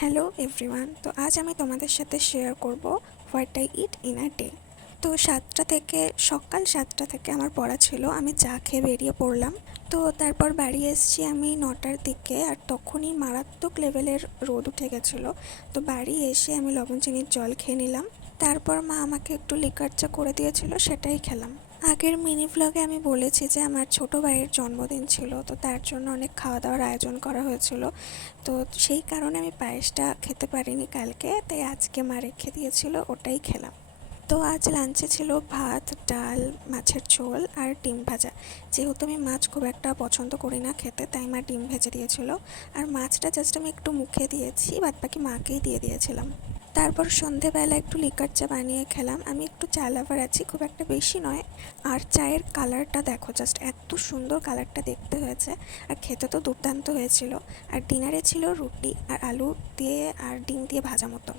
Hello everyone. তো আজ আমি তোমাদের সাথে শেয়ার করব what I it in a day. তো সকাল 7টা থেকে আমার পড়া ছিল, আমি চা খেয়ে বেরিয়ে পড়লাম। তো তারপর বাড়ি এসেছি আমি 9টার দিকে, আর তখনই মারাত্মক লেভেলের রোদ উঠে গেছিলো। তো বাড়ি এসে আমি লবণ চিনির জল খেয়ে নিলাম। তারপর মা আমাকে একটু লিকার চা করে দিয়েছিল, সেটাই খেলাম। আগের মিনি ভ্লগে আমি বলেছি যে আমার ছোট ভাইয়ের জন্মদিন ছিল, তো তার জন্য অনেক খাওয়া দাওয়ার আয়োজন করা হয়েছিল। তো সেই কারণে আমি পায়েসটা খেতে পারিনি কালকে, তাই আজকে মা রেখে দিয়েছিল, ওটাই খেলাম। তো আজ লাঞ্চে ছিল ভাত, ডাল, মাছের ঝোল আর ডিম ভাজা। যেহেতু আমি মাছ খুব একটা পছন্দ করি না খেতে, তাই মা ডিম ভেজে দিয়েছিল। আর মাছটা জাস্ট আমি একটু মুখে দিয়েছি, বাদবাকি মাকেই দিয়ে দিয়েছিলাম। তারপর সন্ধেবেলা একটু লিকার চা বানিয়ে খেলাম। আমি একটু চা লাভার আছি, খুব একটা বেশি নয়। আর চায়ের কালারটা দেখো, জাস্ট এত সুন্দর কালারটা দেখতে হয়েছে। আর খেতে তো দুর্দান্ত হয়েছিল। আর ডিনারে ছিল রুটি আর আলু দিয়ে আর ডিম দিয়ে ভাজা মতন।